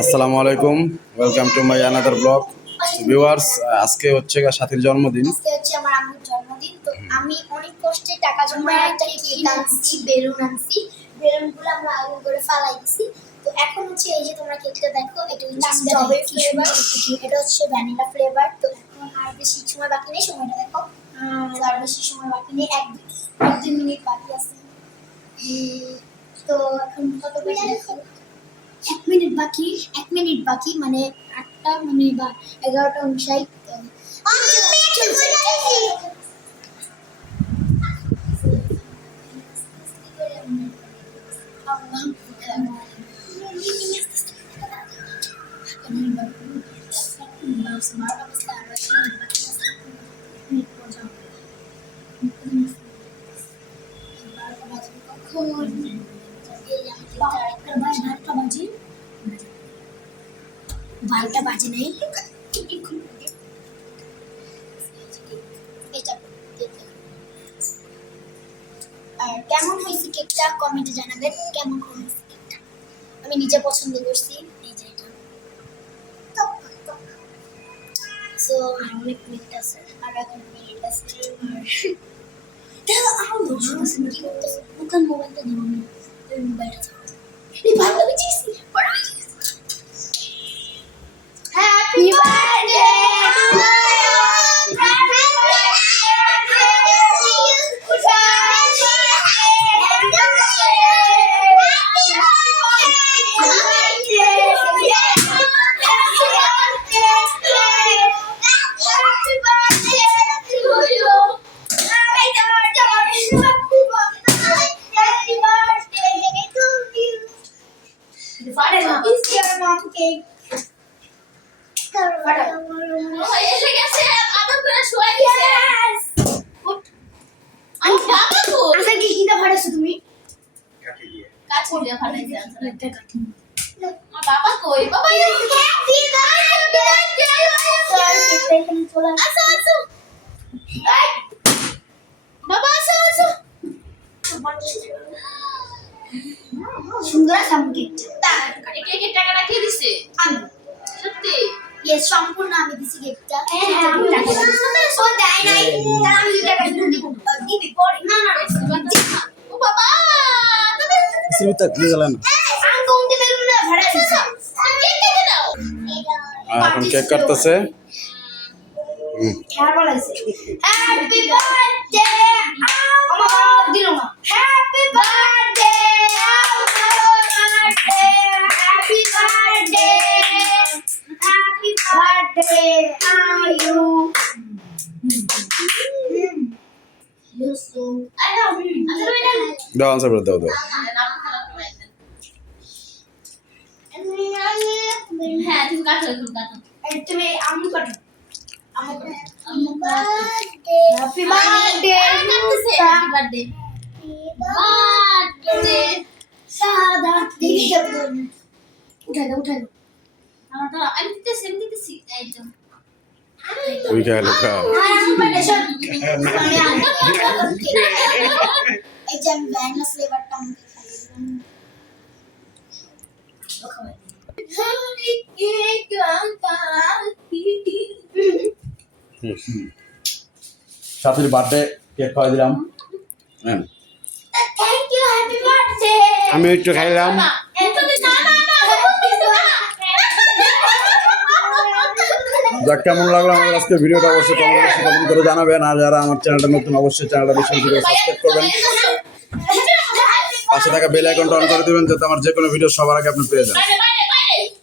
আসসালামু আলাইকুম। Welcome to my another blog viewers আজকে হচ্ছে গা সাথীর জন্মদিন। আজকে হচ্ছে আমার আম্মুর জন্মদিন তো আমি অনেক কষ্টে টাকা জমা একটা কেক আনছি। বেলুন আনছি। বেলুনগুলো আমরা আগে করে ফালাই দিছি। তো এখন হচ্ছে এই যে তোমরা কেকটা দেখো এটা হচ্ছে স্ট্রবেরি ফ্লেভার এটা হচ্ছে ভ্যানিলা ফ্লেভার তো এখন আর বেশি সময় বাকি নেই সময়টা দেখো। আহ, আর বেশি সময় বাকি নেই এক এক দুই মিনিট বাকি আছে। তো এখন কত দেখো। এক মিনিট বাকি এক মিনিট বাকি মানে আটটা মানে বা এগারোটা উনষাট বারোটা বাজে নাই। আর কেমন হয়েছে কেকটা? কমেন্টে জানাবেন কেমন হয়েছে কেকটা। আমি নিজে পছন্দ করছি এই যে এটা। সো আর অনেক মিনিট আছে আর এখন মিনিট আছে। আর দেখো আছে কি করতেছে দোকান মোবাইলটা ভালো বেঁচেছি বাবা কই বাবা হ্যাপি বার্থডে চলে আসো আসো বাবা আসো আসো সুন্দর আছে আমার কেকটা এই কেকের টাকাটা কে দিছে আমি সত্যি ইয়ে সম্পূর্ণ আমি দিছি কেকটা হ্যাঁ আমি টাকা দিছি ও দেয় নাই তাহলে আমি টাকা দিব না না ও বাবা আমি কমতে পেলাম না এখন কেক কাটতেছে। হ্যাপি বার্থডে আমার দিল না। Happy birthday happy birthday happy birthday দাও আনসার দাও দাও। হ্যাঁ তুমি কাটো তুমি কাটো এই তুমি আম্মু কাটো আম্মু কাটো আম্মু happy birthday happy birthday birthday সাদা দিদি উঠাই দাও উঠাই দাও আমার তো আমি দিতেছি আমি দিতেছি এই তো ওই খেয়াল খাও আর আম্মু পেটে সব আমি সাথীর বার্থডে কেক খাওয়াই দিলাম হ্যাঁ! আমি একটু খাইলাম যাক কেমন লাগল আমাদের আজকে ভিডিওটা অবশ্যই কমেন্ট বক্সে কমেন্ট করে জানাবেন আর যারা আমার চ্যানেলটা নতুন অবশ্যই চ্যানেলটা বেশি বেশি করে সাবস্ক্রাইব করবেন পাশে থাকা বেল আইকনটা অন করে দেবেন যাতে আমার যে কোনো ভিডিও সবার আগে আপনি পেয়ে যান